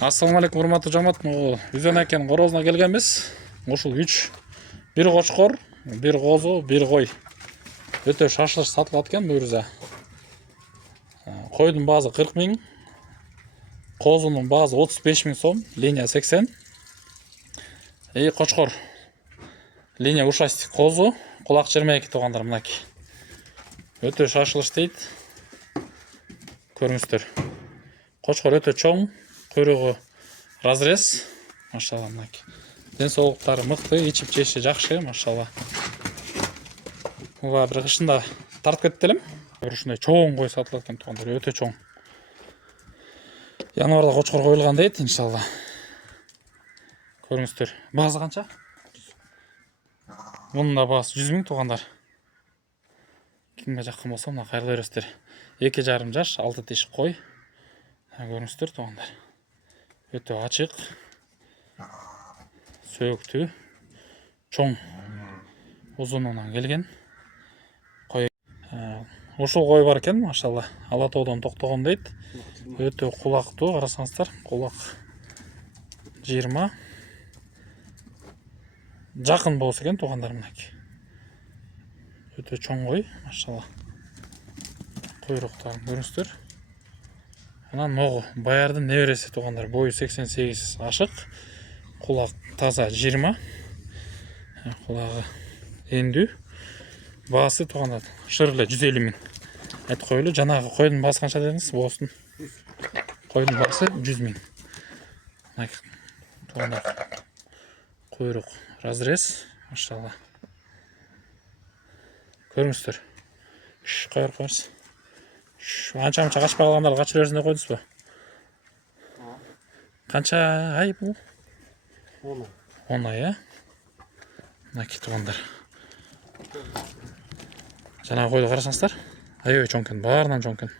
Ассаламу алейкум, урматтуу жамаат. Үзөн акен корозуна келгенбиз. Ушул 3 бир кочкор, бир козу, бир кой. Өтө шашылыш сатылат экен бул жерде. Койдун баасы 40 миң, козунун баасы 35 миң сом, линия 80. Кочкор линия ушастик козу, кулак 22 туугандар мынакей. Өтө шашылыш дейт. Көрүңүздөр. Кочкор өтө чоң, куйругу разрез, машалла мынакей. Ден соолуктары мыкты, ичип жеши жакшы, машалла. Буга бир кышында тартып кетти элем. Ушундай чоң кой сатылат экен туугандар, өтө чоң. Январда кочкор коюлган дейт, иншалла. Көрүңүздөр. Баасы канча? Мунун да баасы 100 миң туугандар. Кимге жаккан болсо мына кайрылы бересиздер. 2,5 жаш, 6 тиш кой. Көрүңүздөр туугандар. Өтө ачык. Сөйүктүү. Чоң. Узунунан келген. Кой. Ушул кой бар экен, машалла. Ала тоодон токтогон дейт. Өтө кулактуу, карасаңыздар. Кулак 20. Жакын болсо экен туугандар мынакей. Өтө чоң кой, машалла. Куйруктарын көрүңүздөр. Анан могу баярдын небереси туугандар, бою 88 ашык. Кулак таза 20. Кулагы эндүү. Баасы туугандар шырлы 150 миң. Айтып коелу, жанагы койдун баасы канча дедиңиз? Боостун. Койдун баасы 100 миң. Туугандар. Куйрук разрез, машалла. Көрүңүздөр. Кайрып коюңуз. Анча-мынча качпай калгандарды качырып берсин деп койдуңузбу? Канча ай бул? 10 ай, Мынакей туугандар. Жанагы койду карасаңыздар, аябай чоң экен, баарынан чоң экен.